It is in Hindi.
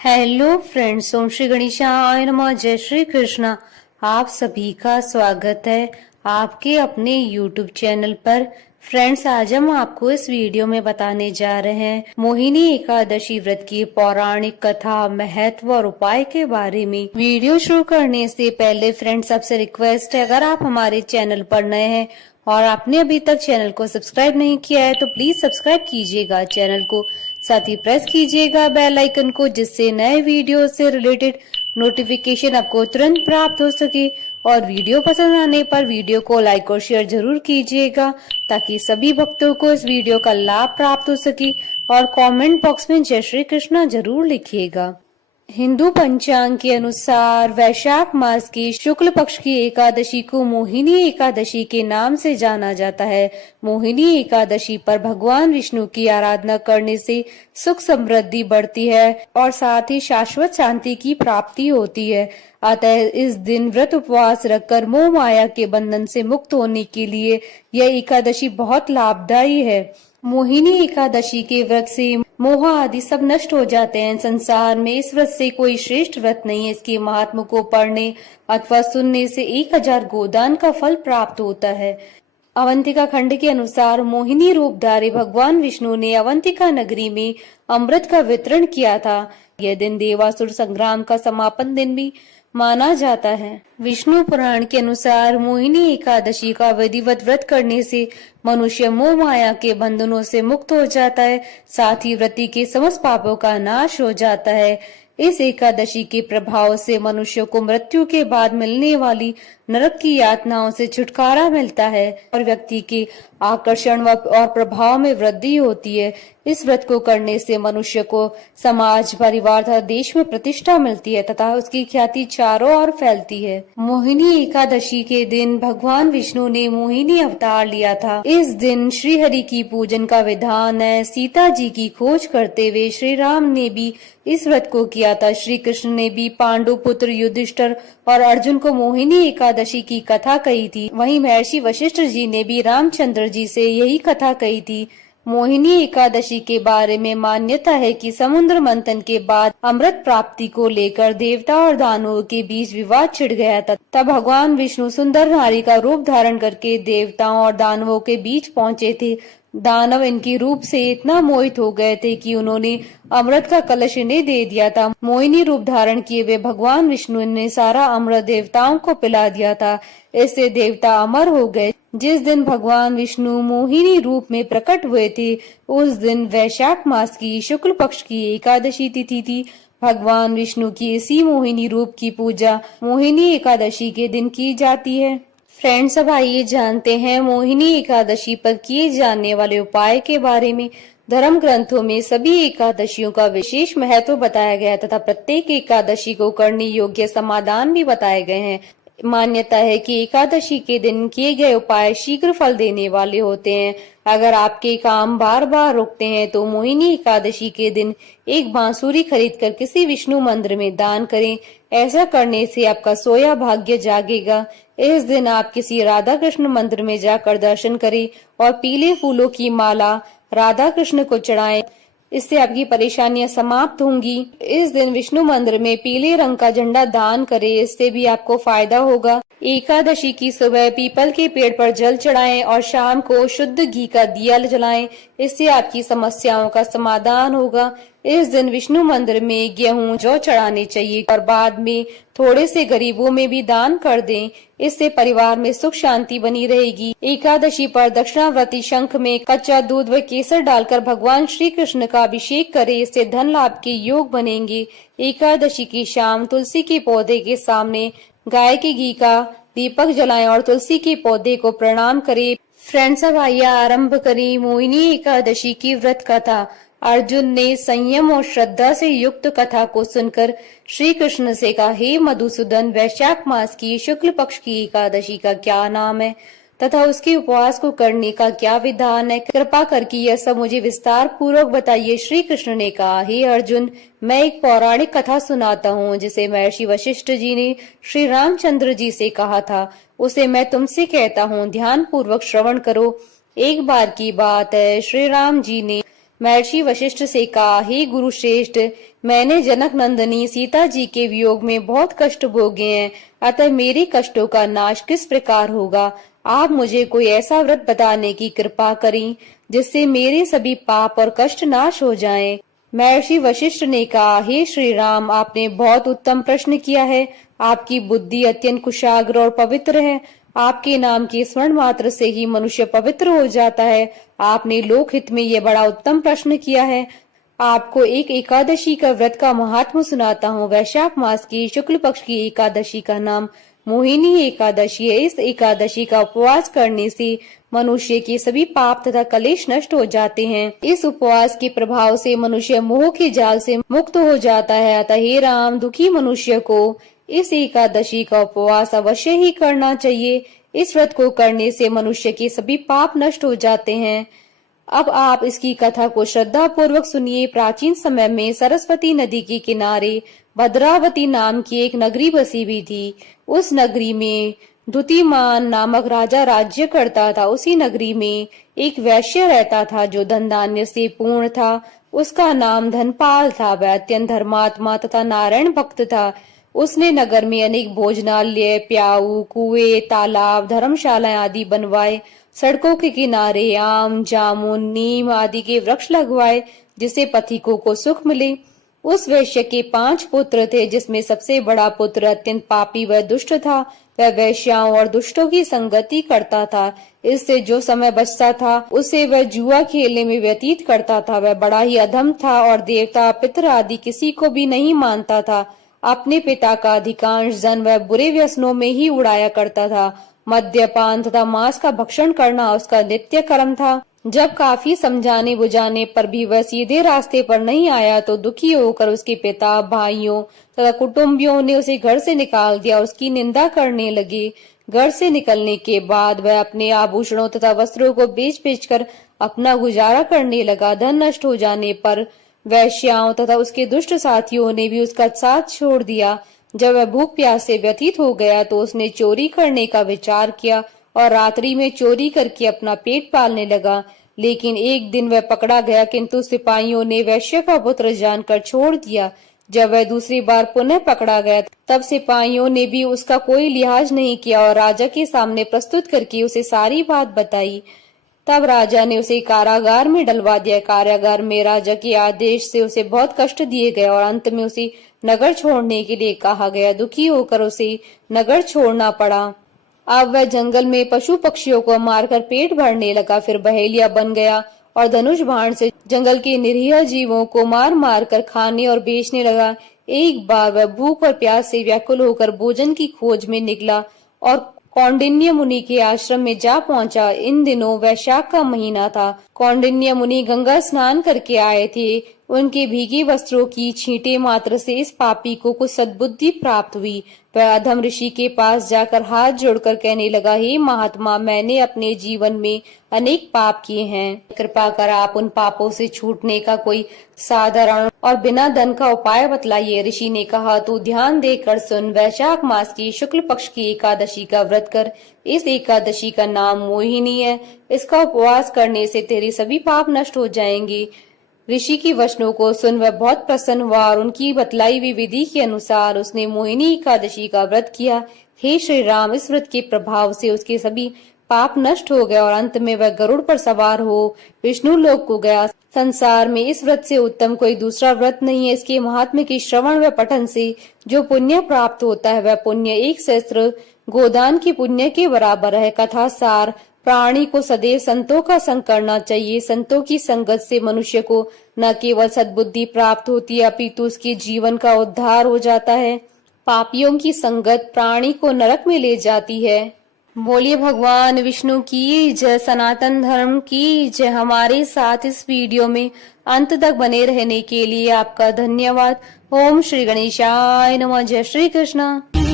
हेलो फ्रेंड्स, ओम श्री गणेशाय नमः। जय श्री कृष्णा। आप सभी का स्वागत है आपके अपने यूट्यूब चैनल पर। फ्रेंड्स, आज हम आपको इस वीडियो में बताने जा रहे हैं मोहिनी एकादशी व्रत की पौराणिक कथा, महत्व और उपाय के बारे में। वीडियो शुरू करने से पहले फ्रेंड्स, आपसे रिक्वेस्ट है, अगर आप हमारे चैनल पर नए हैं और आपने अभी तक चैनल को सब्सक्राइब नहीं किया है तो प्लीज सब्सक्राइब कीजिएगा चैनल को, साथ ही प्रेस कीजिएगा बेल आइकन को, जिससे नए वीडियो से रिलेटेड नोटिफिकेशन आपको तुरंत प्राप्त हो सके। और वीडियो पसंद आने पर वीडियो को लाइक और शेयर जरूर कीजिएगा ताकि सभी भक्तों को इस वीडियो का लाभ प्राप्त हो सके। और कमेंट बॉक्स में जय श्री कृष्णा जरूर लिखिएगा। हिंदू पंचांग के अनुसार वैशाख मास की शुक्ल पक्ष की एकादशी को मोहिनी एकादशी के नाम से जाना जाता है। मोहिनी एकादशी पर भगवान विष्णु की आराधना करने से सुख समृद्धि बढ़ती है और साथ ही शाश्वत शांति की प्राप्ति होती है। अतः इस दिन व्रत उपवास रखकर मोह माया के बंधन से मुक्त होने के लिए यह एकादशी बहुत लाभदायी है। मोहिनी एकादशी के व्रत से मोह आदि सब नष्ट हो जाते हैं। संसार में इस व्रत से कोई श्रेष्ठ व्रत नहीं है। इसके महात्म को पढ़ने अथवा सुनने से 1000 गोदान का फल प्राप्त होता है। अवंतिका खंड के अनुसार मोहिनी रूपधारी भगवान विष्णु ने अवंतिका नगरी में अमृत का वितरण किया था। यह दिन देवासुर संग्राम का समापन दिन भी माना जाता है। विष्णु पुराण के अनुसार मोहिनी एकादशी का विधिवत व्रत करने से मनुष्य मोह माया के बंधनों से मुक्त हो जाता है, साथ ही व्रती के समस्त पापों का नाश हो जाता है। इस एकादशी के प्रभाव से मनुष्य को मृत्यु के बाद मिलने वाली नरक की यातनाओं से छुटकारा मिलता है और व्यक्ति के आकर्षण और प्रभाव में वृद्धि होती है। इस व्रत को करने से मनुष्य को समाज, परिवार तथा देश में प्रतिष्ठा मिलती है तथा उसकी ख्याति चारों ओर फैलती है। मोहिनी एकादशी के दिन भगवान विष्णु ने मोहिनी अवतार लिया था। इस दिन श्री हरि की पूजन का विधान है। सीता जी की खोज करते हुए श्री राम ने भी इस व्रत को किया था। श्री कृष्ण ने भी पांडु पुत्र युधिष्ठिर और अर्जुन को मोहिनी एकादशी की कथा कही थी। वहीं महर्षि वशिष्ठ जी ने भी रामचंद्र जी से यही कथा कही थी। मोहिनी एकादशी के बारे में मान्यता है कि समुद्र मंथन के बाद अमृत प्राप्ति को लेकर देवता और दानवों के बीच विवाद छिड़ गया था। तब भगवान विष्णु सुंदर नारी का रूप धारण करके देवताओं और दानवों के बीच पहुंचे थे। दानव इनके रूप से इतना मोहित हो गए थे कि उन्होंने अमृत का कलश इन्हें दे दिया था। मोहिनी रूप धारण किए हुए भगवान विष्णु ने सारा अमृत देवताओं को पिला दिया था। इससे देवता अमर हो गए। जिस दिन भगवान विष्णु मोहिनी रूप में प्रकट हुए थे उस दिन वैशाख मास की शुक्ल पक्ष की एकादशी तिथि थी। भगवान विष्णु की इसी मोहिनी रूप की पूजा मोहिनी एकादशी के दिन की जाती है। फ्रेंड्स, अब आइए जानते हैं मोहिनी एकादशी पर किए जाने वाले उपाय के बारे में। धर्म ग्रंथों में सभी एकादशियों का विशेष महत्व बताया गया है तथा प्रत्येक एकादशी को करने योग्य समाधान भी बताए गए हैं। मान्यता है कि एकादशी के दिन किए गए उपाय शीघ्र फल देने वाले होते हैं। अगर आपके काम बार बार रुकते हैं तो मोहिनी एकादशी के दिन एक बांसुरी खरीदकर किसी विष्णु मंदिर में दान करें। ऐसा करने से आपका सोया भाग्य जागेगा। इस दिन आप किसी राधा कृष्ण मंदिर में जाकर दर्शन करें और पीले फूलों की माला राधा कृष्ण को चढ़ाएं। इससे आपकी परेशानियां समाप्त होंगी। इस दिन विष्णु मंदिर में पीले रंग का झंडा दान करें, इससे भी आपको फायदा होगा। एकादशी की सुबह पीपल के पेड़ पर जल चढ़ाएं और शाम को शुद्ध घी का दिया जलाएं। इससे आपकी समस्याओं का समाधान होगा। इस दिन विष्णु मंदिर में गेहूं, जौ चढ़ाने चाहिए और बाद में थोड़े से गरीबों में भी दान कर दें। इससे परिवार में सुख शांति बनी रहेगी। एकादशी पर दक्षिणावर्ती शंख में कच्चा दूध व केसर डालकर भगवान श्री कृष्ण का अभिषेक करें, इससे धन लाभ के योग बनेंगे। एकादशी की शाम तुलसी के पौधे के सामने गाय के घी का दीपक जलाएं और तुलसी के पौधे को प्रणाम करें। फ्रेंड्स, अब आइए आरंभ करें मोहिनी एकादशी की व्रत कथा। अर्जुन ने संयम और श्रद्धा से युक्त कथा को सुनकर श्री कृष्ण से कहा, हे मधुसूदन, वैशाख मास की शुक्ल पक्ष की एकादशी का क्या नाम है तथा उसके उपवास को करने का क्या विधान है? कृपा करके यह सब मुझे विस्तार पूर्वक बताइए। श्री कृष्ण ने कहा, हे अर्जुन, मैं एक पौराणिक कथा सुनाता हूँ जिसे महर्षि वशिष्ठ जी ने श्री रामचंद्र जी से कहा था। उसे मैं तुमसे कहता हूँ, ध्यान पूर्वक श्रवण करो। एक बार की बात है, श्री राम जी ने महर्षि वशिष्ठ से कहा, हे गुरु श्रेष्ठ, मैंने जनक नंदनी सीता जी के वियोग में बहुत कष्ट भोगे हैं, अतः मेरे कष्टों का नाश किस प्रकार होगा? आप मुझे कोई ऐसा व्रत बताने की कृपा करें जिससे मेरे सभी पाप और कष्ट नाश हो जाएं। महर्षि वशिष्ठ ने कहा, हे श्री राम, आपने बहुत उत्तम प्रश्न किया है। आपकी बुद्धि अत्यंत कुशाग्र और पवित्र है। आपके नाम के स्मरण मात्र से ही मनुष्य पवित्र हो जाता है। आपने लोकहित में यह बड़ा उत्तम प्रश्न किया है। आपको एक एकादशी का व्रत का महात्म सुनाता हूँ। वैशाख मास की शुक्ल पक्ष की एकादशी का नाम मोहिनी एकादशी है। इस एकादशी का उपवास करने से मनुष्य के सभी पाप तथा कलेश नष्ट हो जाते हैं। इस उपवास के प्रभाव से मनुष्य मोह के जाल से मुक्त हो जाता है। अतः हे राम, दुखी मनुष्य को इस एकादशी का उपवास अवश्य ही करना चाहिए। इस व्रत को करने से मनुष्य के सभी पाप नष्ट हो जाते हैं। अब आप इसकी कथा को श्रद्धा पूर्वक सुनिए। प्राचीन समय में सरस्वती नदी के किनारे भद्रावती नाम की एक नगरी बसी हुई थी। उस नगरी में द्युतिमान नामक राजा राज्य करता था। उसी नगरी में एक वैश्य रहता था जो धन धान्य से पूर्ण था। उसका नाम धनपाल था। वह अत्यंत धर्मात्मा तथा नारायण भक्त था। उसने नगर में अनेक भोजनालय, प्याऊ, कुएं, तालाब, धर्मशालाएं आदि बनवाए। सड़कों के किनारे आम, जामुन, नीम आदि के वृक्ष लगवाए जिससे पथिकों को सुख मिले। उस वैश्य के 5 पुत्र थे, जिसमें सबसे बड़ा पुत्र अत्यंत पापी व दुष्ट था। वह वैश्याओं और दुष्टों की संगति करता था। इससे जो समय बचता था उसे वह जुआ खेलने में व्यतीत करता था। वह बड़ा ही अधम था और देवता, पितर आदि किसी को भी नहीं मानता था। अपने पिता का अधिकांश धन वह बुरे व्यसनों में ही उड़ाया करता था। मद्यपान तथा मांस का भक्षण करना उसका नित्य कर्म था। जब काफी समझाने बुझाने पर भी वह सीधे रास्ते पर नहीं आया तो दुखी होकर उसके पिता, भाइयों तथा कुटुंबियों ने उसे घर से निकाल दिया। उसकी निंदा करने लगे। घर से निकलने के बाद वह अपने आभूषणों तथा वस्त्रों को बेच बेच कर अपना गुजारा करने लगा। धन नष्ट हो जाने पर वैश्याओं तथा उसके दुष्ट साथियों ने भी उसका साथ छोड़ दिया। जब वह भूख प्यास से व्यतीत हो गया तो उसने चोरी करने का विचार किया और रात्रि में चोरी करके अपना पेट पालने लगा। लेकिन एक दिन वह पकड़ा गया, किंतु सिपाहियों ने वैश्य का पुत्र जानकर छोड़ दिया। जब वह दूसरी बार पुनः पकड़ा गया तब सिपाहियों ने भी उसका कोई लिहाज नहीं किया और राजा के सामने प्रस्तुत करके उसे सारी बात बताई। तब राजा ने उसे कारागार में डलवा दिया। कारागार में राजा के आदेश से उसे बहुत कष्ट दिए गए और अंत में उसे नगर छोड़ने के लिए कहा गया। दुखी होकर उसे नगर छोड़ना पड़ा। अब वह जंगल में पशु पक्षियों को मारकर पेट भरने लगा। फिर बहेलिया बन गया और धनुष बाण से जंगल के निरीह जीवों को मार मार कर खाने और बेचने लगा। एक बार वह भूख और प्यास से व्याकुल होकर भोजन की खोज में निकला और कौंडिन्य मुनि के आश्रम में जा पहुंचा। इन दिनों वैशाख का महीना था। कौंडिन्य मुनि गंगा स्नान करके आए थे। उनके भीगे वस्त्रों की छींटे मात्र से इस पापी को कुछ सद्बुद्धि प्राप्त हुई। वह अधम ऋषि के पास जाकर हाथ जोड़कर कहने लगा, हे महात्मा, मैंने अपने जीवन में अनेक पाप किए हैं। कृपा कर आप उन पापों से छूटने का कोई साधारण और बिना धन का उपाय बतलाइए। ऋषि ने कहा, तू ध्यान देकर सुन। वैशाख मास की शुक्ल पक्ष की एकादशी का व्रत कर। इस एकादशी का नाम मोहिनी है। इसका उपवास करने से तेरे सभी पाप नष्ट हो जाएंगे। ऋषि की वचनों को सुन वह बहुत प्रसन्न हुआ और उनकी बतलाई हुई विधि के अनुसार उसने मोहिनी एकादशी का व्रत किया। हे श्री राम, इस व्रत के प्रभाव से उसके सभी पाप नष्ट हो गए और अंत में वह गरुड़ पर सवार हो विष्णु लोक को गया। संसार में इस व्रत से उत्तम कोई दूसरा व्रत नहीं है। इसके महात्म्य के श्रवण व पठन से जो पुण्य प्राप्त होता है वह पुण्य 1 सहस्त्र गोदान के पुण्य के बराबर है। कथा सार, प्राणी को सदैव संतों का संग करना चाहिए। संतों की संगत से मनुष्य को न केवल सद्बुद्धि प्राप्त होती है अपितु उसके जीवन का उद्धार हो जाता है। पापियों की संगत प्राणी को नरक में ले जाती है। बोलिए भगवान विष्णु की जय, सनातन धर्म की जय। हमारे साथ इस वीडियो में अंत तक बने रहने के लिए आपका धन्यवाद। ओम श्री गणेशाय नमः। जय श्री कृष्ण।